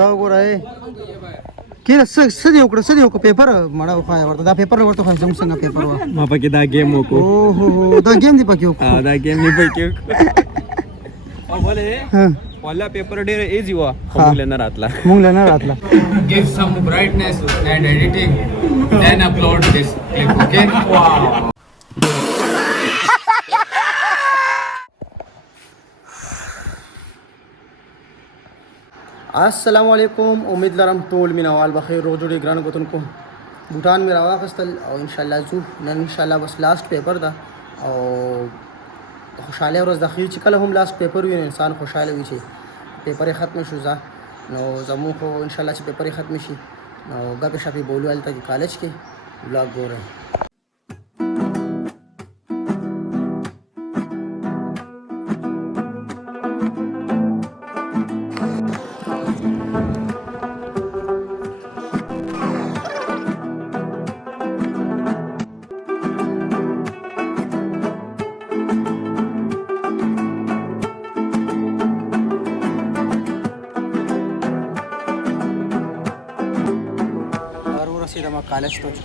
دا وګورئ کله څه دی وکړه پیپر مړه وخایا ورته دا پیپر ورته خو زموږ څنګه پیپر و ما پکې دا گیم وکړو اوه دا گیم دی پکې وکړو دا گیم نه پکې او بوله والله پیپر ډېر ایزی و موږ له نه راتله give some brightness and editing then upload this clip okay wow السلام علیکم امید لرم ټول مینوال بخیر روغ جوړ ګران غوتونکو بوټان مې راواخستل او ان شاء الله زو نن ان شاء الله بس لاست پیپر ده او خوشاله ورځ د خیر چې کله هم لاست پیپر وي انسان خوشاله وي چې پیپر ختم شو نو زمو خو ان شاء الله چې پیپر ختم شي نو غبي شپي بولو الته کالج کې بلاګ ګورم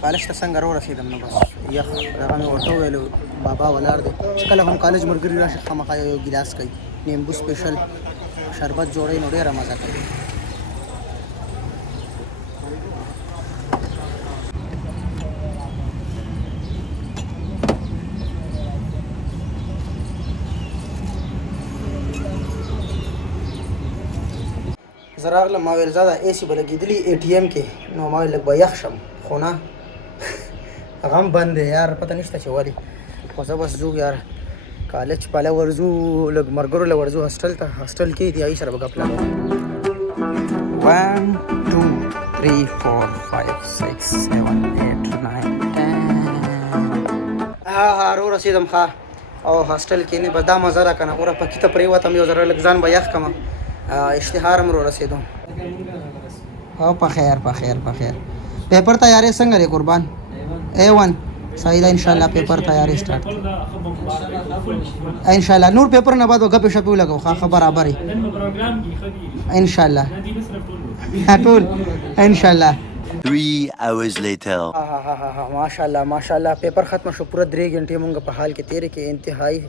کالج ته څنګه رسیدم نو بس یخ هغه مې ورته ویلو بابا ولاړ دی چې کله هم کالج ملګري راشي خامخا یو ګیلاس کوي نیمبو سپیشل شربت جوړوي نو ډېره مزه کوي زه راغلم ما ویل زه دا اے سی به لګېدلي اے ټي ایم کې نو ما ویل لږ به یخ شم خو نه هغه هم بند دی یار پته نشته چې ولې خو زه بس ځو یار کالج پله ورځو لږ ملګرو له ورځو هاسټل ته هاسټل کې دي هغې سره به ګپ لګوو 1 2 3 4 5 6 7 8 9 10 رسیدم ښه او هاسټل کې نه به دا مزه را که نه اوره پکې ته پرېوتم یو ذره لږ ځان به یخ کړم اشتهار هم رو رسیدو او په خیر پیپر تیاری څنګه دی قربان A1 صحیح ده ان شاء الله پیپر تیاری سٹارټ ان شاء الله نور پیپر نه بعد وګپ شپو لګو خا برابر ان شاء الله ټول ان شاء الله 3 hours later ماشاء الله پیپر ختم شو پوره 3 غنټې مونږ په حال کې تیرې کې انتهایی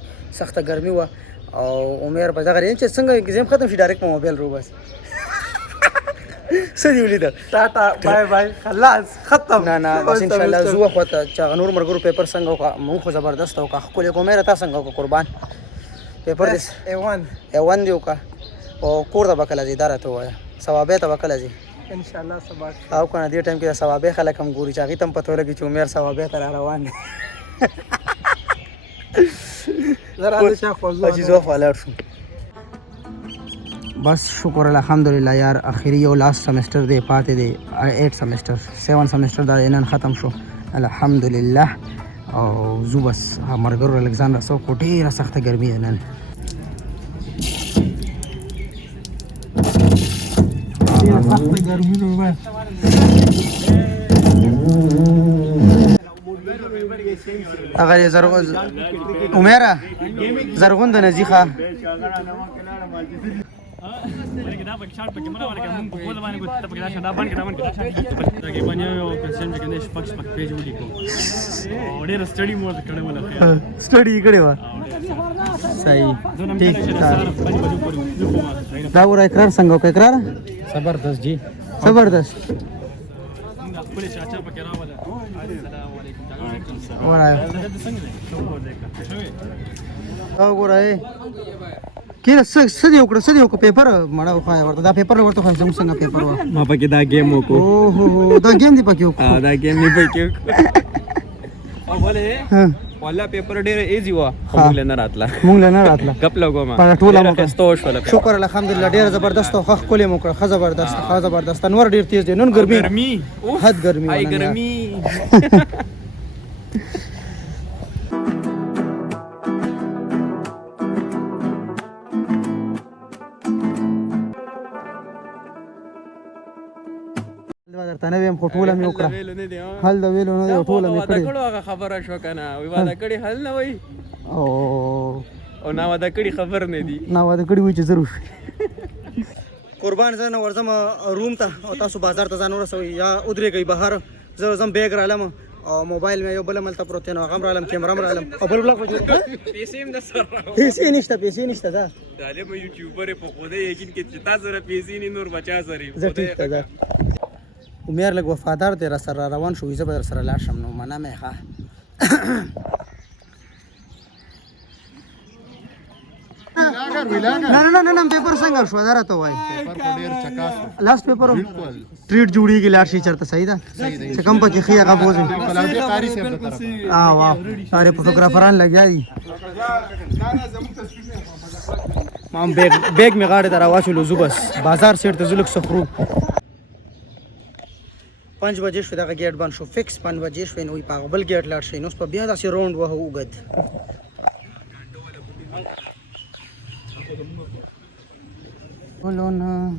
سخته ګرمي و او عمر په دغه رینج څنګه ایگزام ختم شي ډایرکټ په موبایل رو بس سړي ولیدل ټاټا بای خلاص ختم نه بس ان شاء الله زو خو ته چا نور مرګرو پیپر څنګه وکا مونږ خو زبردست وکا خو له کومه راته څنګه وکا قربان پیپر دې A1 دی وکا او کور ته بکلا زی دار ته وایا ثوابه ته بکلا زی ان شاء الله سبا او کنه دې ټایم کې ثوابه خلک هم ګوري چې تم پته لګي چې عمر ثوابه تر روان دي زرا دې شاخ وځو فالر شو بس شکر الحمدلله یار اخیری یو لاست سمستر دی پاتې دی 8 سمستر 7 سمستر دا نن ختم شو الحمدلله او زو بس مرګر الکساندر سو کوټه را سخته ګرمي نن سخته ګرمي نو اگر زرغون عمره زرغون د نزیخه دا پک شارټ پکې مړه ورکه مونږ په کوله باندې ته پکې راشه دا باندې دا باندې یو کنسن کې نه شپږ پیج ولیکو او ډېر سټډي مور کړه ولا سټډي کړه وا صحیح ٹھیک دا ور اقرار څنګه وکړ اقرار زبردست جی زبردست خپل چاچا پکې راوړل السلام علیکم او ګورای کله څه دی وکړه پیپر مړه وخایا ورته دا پیپر ورته خو زموږ څنګه پیپر و ما پکې دا گیم وکړو اوه دا گیم دی پکې وکړو دا گیم نه پکې او بوله والله پیپر ډېر ایزی و موږ له نه راتله غپ لګو ما ټول مو کستوش ولا شکر الحمدلله ډېر زبردست او خخ کولې مو کړ زبردست انور ډېر تیز دی نن ګرمي حد ګرمي ای ګرمي درته نه ویم خو ټوله مې وکړه حل د ویلو نه دی ټوله مې کړې هغه خبره شو که نه وی واده کړي حل نه وی او نا واده کړي خبر نه دي نا واده کړي وي چې ضرور قربان زه نه ورځم روم ته او تاسو بازار ته ځان ورسوئ یا ودرېږئ بهر زه ورځم بیګ رالم او موبایل مې یو بل ملته پروت دی نو هغه هم رالم کیمره هم رالم او بل بلاک وجود پیسې هم د سره پیسې نشته ځه طالب یوټیوبر په خوده یقین کې چې تاسو سره پیسې نه نور بچا سره زه ټیک ته ځه عمر لږ وفادار دی را سره روان شو زه به در سره لاړ شم نو منه مې ښه نه پیپر څنګه شو دا راته وای پیپر کو ډیر چکاس لاست پیپر ټریټ جوړیږي لاړ شي چرته صحیح ده چې کم پکې خي هغه بوزي کلاوډي قاری سیب ته طرف واه اره فوټوګرافران لګیا دي مام بیگ می غاړه درا واچولو زو بس بازار سیټ ته زلک سخرو 5 بجې شو دغه گیټ بند شو فکس 5 بجې شو نو په بل گیټ لاړ شي نو په بیا داسې راوند وه وګد ولونه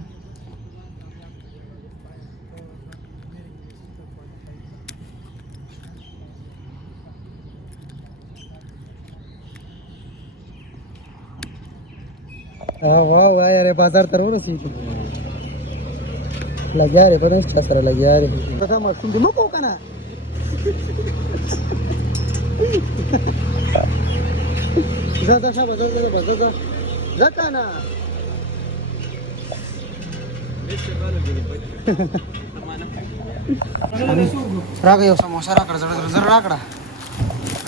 واو یاره بازار تر ورسېږي لګیا ری په دې چا سره لګیا ری دا ما څنګه مو کو کنه زدا شابه زدا کنه راغی یو سموسه راکړه زړه راکړه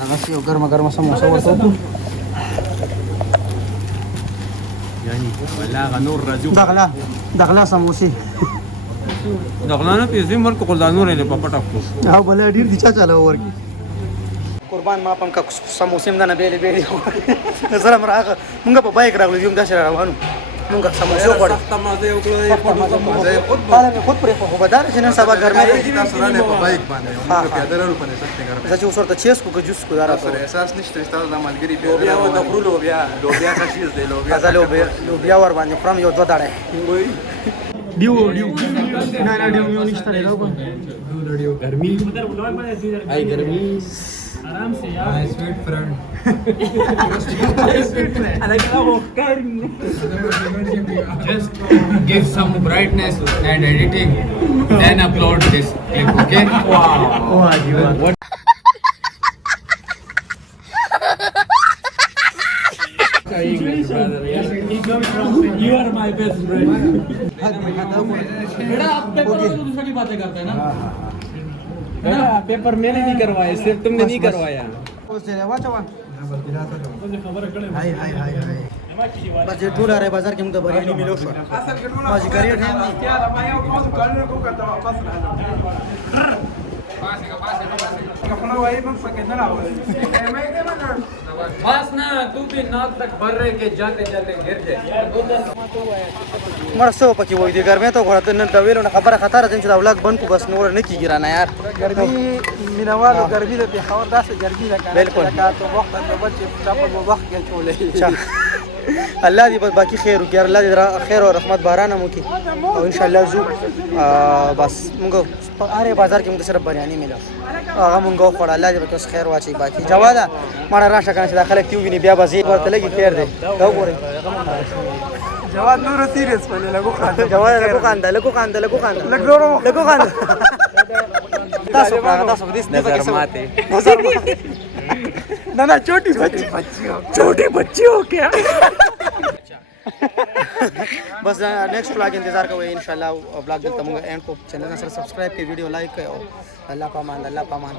هغه یو ګرمه سموسه ورته یعنی ولا نور راځو دغلا سموسه دغلا نه پیسې مرکو کول دا نور نه پپټ کو او بل ډیر دي چا چاله ورکی قربان ما پم کا سموسه مده نه بیلې زره مرغه مونږ په بایک راغلو یم دا سره روانو مونږ سموسه وړو سخت مزه وکړو خود پر خو بدار چې نن سبا ګرمه دي تاسو را نه په بایک باندې موږ په درو په نشته ګرځي زه چې وسورته چیس کو جوس کو دارا سره احساس نشته تاسو د ملګری په بیا و د خپل لوبیا خشیز دی لوبیا ور باندې فرام یو دوه داړه ډیو نه ډیو نشته لرو ګرمي ای ګرمي आराम से यार my sweet friend just give some brightness and editing then upload this clip okay wow You are my best friend. बेटा आप पेपर में दूसरे की बातें करते हैं ना बेटा पेपर मैंने नहीं करवाया सिर्फ तुमने नहीं करवाया हाय बस ټول راي بازار کې موږ بریاني ملو شو ماجی کریټ هم बस ना तू भी नाक तक भर रहे के जाते जाते गिर जाए مرسته پکې وای دی ګرمه ته غوړته نن دا ویلو خبره خطر ده چې دا ولاګ بند کو بس نور نه کیږي را نه یار ګرمي مینوالو ګرمي د پیښور داسې ګرمي ده کنه بالکل تو وخت د بچي چاپه په وخت کې چولې الله دې بس باقي خیر وکړي الله دې خیر او رحمت باران مو کی او ان شاء الله زو بس موږ اره بازار کې موږ سره بریاني ملو هغه موږ خور الله دې بس خیر واچي باقي جواده مړه راشه کنه چې داخله کیو ویني بیا بازي ورته لګي خیر دی دا وګورئ جواد نور سیریس باندې لګو خاطر جواده لګو خانده لګو خانده تاسو دې नजर माते ना छोटी बच्ची हो क्या बस नेक्स्ट व्लॉग इंतजार करो इंशाल्लाह व्लॉग दलता मूंगा एंड को चैनल सब्सक्राइब की वीडियो लाइक करो अल्लाह पामान